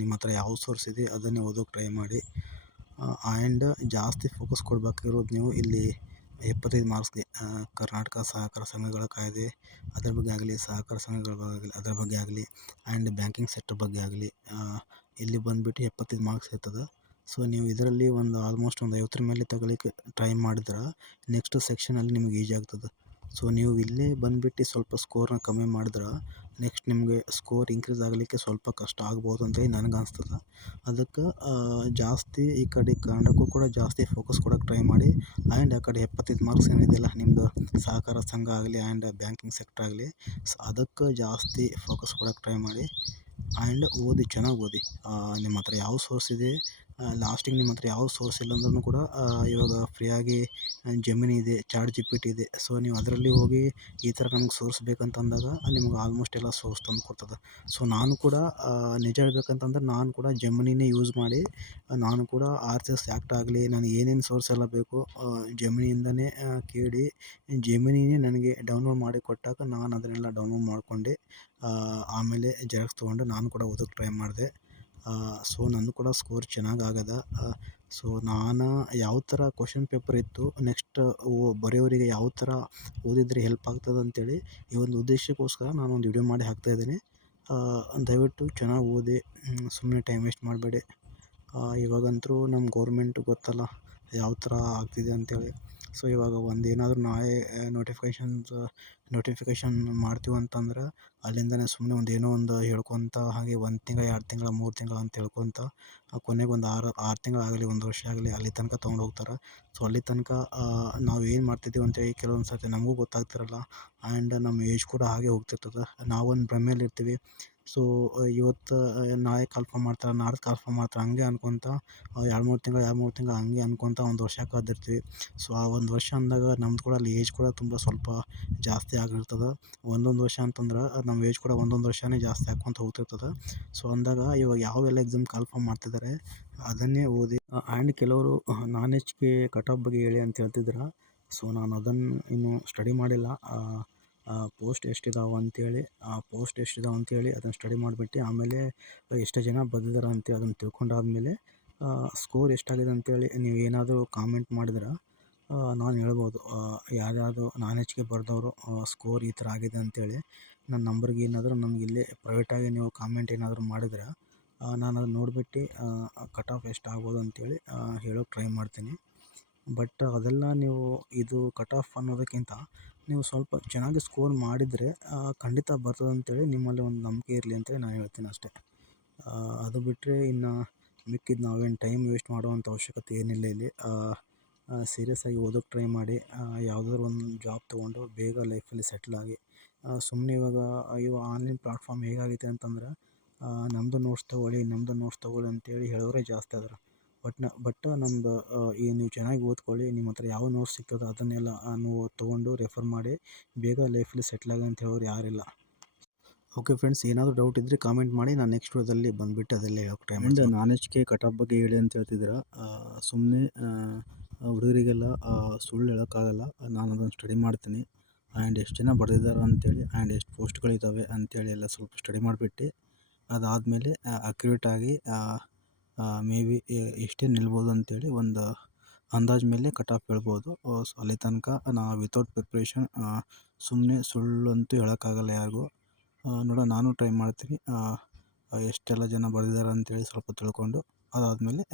ನಿಮ್ಮ ಹತ್ರ ಯಾವ ಸೋರ್ಸ್ ಇದೆ ಅದನ್ನೇ ಓದೋಕ್ಕೆ ಟ್ರೈ ಮಾಡಿ. ಆ್ಯಂಡ್ ಜಾಸ್ತಿ ಫೋಕಸ್ ಕೊಡಬೇಕಿರೋದು ನೀವು ಇಲ್ಲಿ 75 ಮಾರ್ಕ್ಸ್ಗೆ ಕರ್ನಾಟಕ ಸಹಕಾರ ಸಂಘಗಳ ಕಾಯ್ದೆ ಅದರ ಬಗ್ಗೆ ಆಗಲಿ, ಸಹಕಾರ ಸಂಘಗಳ ಬಗ್ಗೆ ಅದರ ಬಗ್ಗೆ ಆಗಲಿ, ಆ್ಯಂಡ್ ಬ್ಯಾಂಕಿಂಗ್ ಸೆಕ್ಟರ್ ಬಗ್ಗೆ ಆಗಲಿ ಇಲ್ಲಿ ಬಂದುಬಿಟ್ಟು 75 ಮಾರ್ಕ್ಸ್ ಇರ್ತದೆ. ಸೊ ನೀವು ಇದರಲ್ಲಿ ಒಂದು ಆಲ್ಮೋಸ್ಟ್ ಒಂದು 50 ಮೇಲೆ ತಗೊಳ್ಳಿಕ್ಕೆ ಟ್ರೈ ಮಾಡಿದ್ರೆ ನೆಕ್ಸ್ಟ್ ಸೆಕ್ಷನಲ್ಲಿ ನಿಮಗೆ ಈಜಿ ಆಗ್ತದೆ. ಸೊ ನೀವು ಇಲ್ಲೇ ಬಂದುಬಿಟ್ಟು ಸ್ವಲ್ಪ ಸ್ಕೋರ್ನ ಕಮ್ಮಿ ಮಾಡಿದ್ರೆ ನೆಕ್ಸ್ಟ್ ನಿಮಗೆ ಸ್ಕೋರ್ ಇನ್ಕ್ರೀಸ್ ಆಗಲಿಕ್ಕೆ ಸ್ವಲ್ಪ ಕಷ್ಟ ಆಗ್ಬೋದು ಅಂತೇಳಿ ನನಗೆ ಅನಿಸ್ತದೆ. ಅದಕ್ಕೆ ಜಾಸ್ತಿ ಈ ಕಡೆ ಕನ್ನಡಕ್ಕೂ ಕೂಡ ಜಾಸ್ತಿ ಫೋಕಸ್ ಕೊಡೋಕ್ಕೆ ಟ್ರೈ ಮಾಡಿ. ಆ್ಯಂಡ್ ಆ ಕಡೆ 75 ಮಾರ್ಕ್ಸ್ ಏನಿದೆಯಲ್ಲ ನಿಮ್ಮದು ಸಹಕಾರ ಸಂಘ ಆಗಲಿ ಆ್ಯಂಡ್ ಬ್ಯಾಂಕಿಂಗ್ ಸೆಕ್ಟರ್ ಆಗಲಿ, ಅದಕ್ಕೆ ಜಾಸ್ತಿ ಫೋಕಸ್ ಕೊಡೋಕ್ಕೆ ಟ್ರೈ ಮಾಡಿ. ಆ್ಯಂಡ್ ಓದಿ, ಚೆನ್ನಾಗಿ ಓದಿ. ನಿಮ್ಮ ಹತ್ರ ಯಾವ ಸೋರ್ಸ್ ಇದೆ, ಲಾಸ್ಟಿಗೆ ನಿಮ್ಮ ಹತ್ರ ಯಾವ ಸೋರ್ಸ್ ಇಲ್ಲ ಅಂದ್ರೂ ಕೂಡ ಇವಾಗ ಫ್ರೀಯಾಗಿ ಜೆಮಿನಿ ಇದೆ, ChatGPT ಇದೆ. ಸೊ ನೀವು ಅದರಲ್ಲಿ ಹೋಗಿ ಈ ಥರ ನಮ್ಗೆ ಸೋರ್ಸ್ ಬೇಕಂತ ಅಂದಾಗ ನಿಮ್ಗೆ ಆಲ್ಮೋಸ್ಟ್ ಎಲ್ಲ ಸೋರ್ಸ್ ತಂದು ಕೊಡ್ತದೆ. ಸೊ ನಾನು ಕೂಡ ನಿಜ ಹೇಳ್ಬೇಕಂತಂದ್ರೆ ನಾನು ಕೂಡ ಜೆಮಿನಿನೇ ಯೂಸ್ ಮಾಡಿ ನಾನು ಕೂಡ RCS ಆ್ಯಕ್ಟ್ ಆಗಲಿ ನನಗೆ ಏನೇನು ಸೋರ್ಸ್ ಎಲ್ಲ ಬೇಕು ಜೆಮಿನಿಯಿಂದನೇ ಕೇಳಿ ಜೆಮಿನಿನೇ ನನಗೆ ಡೌನ್ಲೋಡ್ ಮಾಡಿ ಕೊಟ್ಟಾಗ ನಾನು ಅದನ್ನೆಲ್ಲ ಡೌನ್ಲೋಡ್ ಮಾಡಿಕೊಂಡೆ. ಆಮೇಲೆ ಜೆರಾಕ್ಸ್ ತೊಗೊಂಡು ನಾನು ಕೂಡ ಓದೋಕ್ಕೆ ಟ್ರೈ ಮಾಡಿದೆ. ಸೊ ನಂದು ಕೂಡ ಸ್ಕೋರ್ ಚೆನ್ನಾಗಿ ಆಗದ. ಸೊ ನಾನು ಯಾವ ಥರ ಕ್ವಶನ್ ಪೇಪರ್ ಇತ್ತು ನೆಕ್ಸ್ಟ್ ಬರೆಯೋರಿಗೆ ಯಾವ ಥರ ಓದಿದರೆ ಹೆಲ್ಪ್ ಆಗ್ತದೆ ಅಂತೇಳಿ ಈ ಒಂದು ಉದ್ದೇಶಕ್ಕೋಸ್ಕರ ನಾನೊಂದು ವಿಡಿಯೋ ಮಾಡಿ ಹಾಕ್ತಾಯಿದ್ದೀನಿ. ದಯವಿಟ್ಟು ಚೆನ್ನಾಗಿ ಓದಿ, ಸುಮ್ಮನೆ ಟೈಮ್ ವೇಸ್ಟ್ ಮಾಡಬೇಡಿ. ಇವಾಗಂತೂ ನಮ್ಮ ಗೌರ್ಮೆಂಟು ಗೊತ್ತಲ್ಲ ಯಾವ ಥರ ಆಗ್ತಿದೆ ಅಂತೇಳಿ. ಸೊ ಇವಾಗ ಏನಾದರೂ ನಾವೇ ನೋಟಿಫಿಕೇಷನ್ ಮಾಡ್ತೀವಿ ಅಂತಂದ್ರೆ ಅಲ್ಲಿಂದನೇ ಸುಮ್ಮನೆ ಏನೋ ಒಂದು ಹೇಳ್ಕೊತ ಹಾಗೆ 1 ತಿಂಗಳು 2 ತಿಂಗಳು 3 ತಿಂಗಳು ಅಂತ ಹೇಳ್ಕೊತ ಕೊನೆಗೆ ಒಂದು 6 ತಿಂಗಳಾಗಲಿ 1 ವರ್ಷ ಆಗಲಿ ಅಲ್ಲಿ ತನಕ ತೊಗೊಂಡು ಹೋಗ್ತಾರೆ. ಸೊ ಅಲ್ಲಿ ತನಕ ನಾವು ಏನು ಮಾಡ್ತಿದ್ದೀವಿ ಅಂತೇಳಿ ಕೆಲವೊಂದು ಸರ್ತಿ ನಮಗೂ ಗೊತ್ತಾಗ್ತಿರಲ್ಲ. ಆ್ಯಂಡ್ ನಮ್ಮ ಏಜ್ ಕೂಡ ಹಾಗೆ ಹೋಗ್ತಿರ್ತದೆ. ನಾವೊಂದು ಭ್ರಮೆಯಲ್ಲಿ ಇರ್ತೀವಿ. ಸೊ ಇವತ್ತು ನಾಳೆ ಕಾಲ್ಫಾರ್ಮ್ ಮಾಡ್ತಾರೆ, ನಾಡ್ದು ಕಾಲ್ಫಾರ್ಮ್ ಮಾಡ್ತಾರೆ ಹಂಗೆ ಅನ್ಕೊತ 2-3 ತಿಂಗಳು ಹಂಗೆ ಅನ್ಕೊತ 1 ವರ್ಷ ಕಾದಿರ್ತೀವಿ. ಸೊ ಆ 1 ವರ್ಷ ಅಂದಾಗ ನಮ್ದು ಕೂಡ ಅಲ್ಲಿ ಏಜ್ ಕೂಡ ತುಂಬ ಸ್ವಲ್ಪ ಜಾಸ್ತಿ ಆಗಿರ್ತದೆ. 1 ವರ್ಷ ಅಂತಂದ್ರೆ ನಮ್ಮ ಏಜ್ ಕೂಡ 1 ವರ್ಷನೇ ಜಾಸ್ತಿ ಆಕ್ಕೊತ ಹೋಗ್ತಿರ್ತದೆ. ಸೊ ಅಂದಾಗ ಇವಾಗ ಯಾವೆಲ್ಲ ಎಕ್ಸಾಮ್ ಕಾಲ್ಫಾರ್ಮ್ ಮಾಡ್ತಿದ್ದಾರೆ ಅದನ್ನೇ ಓದಿ. ಆ್ಯಂಡ್ ಕೆಲವರು ನಾನ್-HK ಕಟ್ ಆಫ್ ಬಗ್ಗೆ ಹೇಳಿ ಅಂತ ಹೇಳ್ತಿದ್ರು. ಸೊ ನಾನು ಅದನ್ನು ಇನ್ನೂ ಸ್ಟಡಿ ಮಾಡಿಲ್ಲ. ಪೋಸ್ಟ್ ಎಷ್ಟಿದಾವೆ ಅಂತೇಳಿ ಅದನ್ನು ಸ್ಟಡಿ ಮಾಡಿಬಿಟ್ಟು ಆಮೇಲೆ ಎಷ್ಟು ಜನ ಬಂದಿದ್ದಾರೆ ಅಂತೇಳಿ ಅದನ್ನು ತಿಳ್ಕೊಂಡಾದ್ಮೇಲೆ ಸ್ಕೋರ್ ಎಷ್ಟಾಗಿದೆ ಅಂತೇಳಿ ನೀವು ಏನಾದರೂ ಕಾಮೆಂಟ್ ಮಾಡಿದ್ರೆ ನಾನು ಹೇಳ್ಬೋದು ಯಾರ್ಯಾರು ನಾನ್-HK ಬರೆದವರು ಸ್ಕೋರ್ ಈ ಥರ ಆಗಿದೆ ಅಂತೇಳಿ. ನನ್ನ ನಂಬರ್ಗೆ ಏನಾದರೂ ನಮ್ಗೆ ಇಲ್ಲೇ ಪ್ರೈವೇಟಾಗಿ ನೀವು ಕಾಮೆಂಟ್ ಏನಾದರೂ ಮಾಡಿದ್ರೆ ನಾನು ಅದನ್ನು ನೋಡಿಬಿಟ್ಟು ಕಟ್ ಆಫ್ ಎಷ್ಟು ಆಗ್ಬೋದು ಅಂತೇಳಿ ಹೇಳೋಕ್ಕೆ ಟ್ರೈ ಮಾಡ್ತೀನಿ. ಬಟ್ ಅದೆಲ್ಲ ನೀವು ಇದು ಕಟ್ ಆಫ್ ಅನ್ನೋದಕ್ಕಿಂತ ನೀವು ಸ್ವಲ್ಪ ಚೆನ್ನಾಗಿ ಸ್ಕೋರ್ ಮಾಡಿದರೆ ಖಂಡಿತ ಬರ್ತದೆ ಅಂತೇಳಿ ನಿಮ್ಮಲ್ಲಿ ಒಂದು ನಂಬಿಕೆ ಇರಲಿ ಅಂತೇಳಿ ನಾನು ಹೇಳ್ತೀನಿ ಅಷ್ಟೇ. ಅದು ಬಿಟ್ಟರೆ ಇನ್ನು ಮಿಕ್ಕಿದ್ದು ನಾವೇನು ಟೈಮ್ ವೇಸ್ಟ್ ಮಾಡುವಂಥ ಅವಶ್ಯಕತೆ ಏನಿಲ್ಲ ಇಲ್ಲಿ. ಸೀರಿಯಸ್ಸಾಗಿ ಓದೋಕ್ಕೆ ಟ್ರೈ ಮಾಡಿ. ಯಾವುದಾದ್ರೂ ಒಂದು ಜಾಬ್ ತೊಗೊಂಡು ಬೇಗ ಲೈಫಲ್ಲಿ ಸೆಟ್ಲಾಗಿ. ಸುಮ್ಮನೆ ಇವಾಗ ಆನ್ಲೈನ್ ಪ್ಲಾಟ್ಫಾರ್ಮ್ ಹೇಗಾಗಿದೆ ಅಂತಂದ್ರೆ ನಮ್ಮದು ನೋಟ್ಸ್ ತೊಗೊಳ್ಳಿ ಅಂತೇಳಿ ಹೇಳೋರೇ ಜಾಸ್ತಿ ಅದಾರೆ. ಬಟ್ ನಮ್ಮದು ನೀವು ಚೆನ್ನಾಗಿ ಓದ್ಕೊಳ್ಳಿ, ನಿಮ್ಮ ಹತ್ರ ಯಾವ ನೋಟ್ಸ್ ಸಿಗ್ತದೆ ಅದನ್ನೆಲ್ಲ ನೀವು ತೊಗೊಂಡು ರೆಫರ್ ಮಾಡಿ ಬೇಗ ಲೈಫಲ್ಲಿ ಸೆಟ್ಲಾಗಿ ಅಂತ ಹೇಳೋರು ಯಾರಿಲ್ಲ. ಓಕೆ ಫ್ರೆಂಡ್ಸ್, ಏನಾದರೂ ಡೌಟ್ ಇದ್ದರೆ ಕಾಮೆಂಟ್ ಮಾಡಿ, ನಾನು ನೆಕ್ಸ್ಟ್ ವಿಡಿಯೋದಲ್ಲಿ ಬಂದುಬಿಟ್ಟು ಅದೆಲ್ಲ ಹೇಳೋಕ್ಕೆ ಟ್ರೈ ಮಾಡಿ. ನಾನ್-HK ಕಟ್ ಆಫ್ ಬಗ್ಗೆ ಹೇಳಿ ಅಂತ ಹೇಳ್ತಿದ್ದೀರಾ. ಸುಮ್ಮನೆ ಹುಡುಗರಿಗೆಲ್ಲ ಸುಳ್ಳು ಹೇಳೋಕ್ಕಾಗಲ್ಲ. ನಾನು ಅದನ್ನು ಸ್ಟಡಿ ಮಾಡ್ತೀನಿ. ಆ್ಯಂಡ್ ಎಷ್ಟು ಜನ ಬರೆದಿದ್ದಾರೆ ಅಂತೇಳಿ ಆ್ಯಂಡ್ ಎಷ್ಟು ಪೋಸ್ಟ್ಗಳಿದ್ದಾವೆ ಅಂತೇಳಿ ಎಲ್ಲ ಸ್ವಲ್ಪ ಸ್ಟಡಿ ಮಾಡಿಬಿಟ್ಟು ಅದಾದಮೇಲೆ ಅಕ್ಯುರೇಟಾಗಿ ಮೇ ಬಿ ಎಷ್ಟೇ ನಿಲ್ಬೋದು ಅಂತೇಳಿ ಒಂದು ಅಂದಾಜು ಮೇಲೆ ಕಟ್ ಆಫ್ ಹೇಳ್ಬೋದು. ಸೊ ಅಲ್ಲಿ ತನಕ ನಾವು ವಿತೌಟ್ ಪ್ರಿಪ್ರೇಷನ್ ಸುಮ್ಮನೆ ಸುಳ್ಳಂತೂ ಹೇಳೋಕ್ಕಾಗಲ್ಲ ಯಾರಿಗೂ. ನೋಡೋಣ, ನಾನು ಟ್ರೈ ಮಾಡ್ತೀನಿ. ಎಷ್ಟೆಲ್ಲ ಜನ ಬರೆದಿದ್ದಾರೆ ಅಂತೇಳಿ ಸ್ವಲ್ಪ ತಿಳ್ಕೊಂಡು ಅದಾದಮೇಲೆ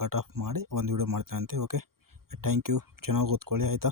ಕಟ್ ಆಫ್ ಮಾಡಿ ಒಂದು ವಿಡಿಯೋ ಮಾಡ್ತೀನಿ ಅಂತೆ. ಓಕೆ. Thank you. ಚೆನ್ನಾಗಿ ಓದ್ಕೊಳ್ಳಿ ಆಯಿತಾ.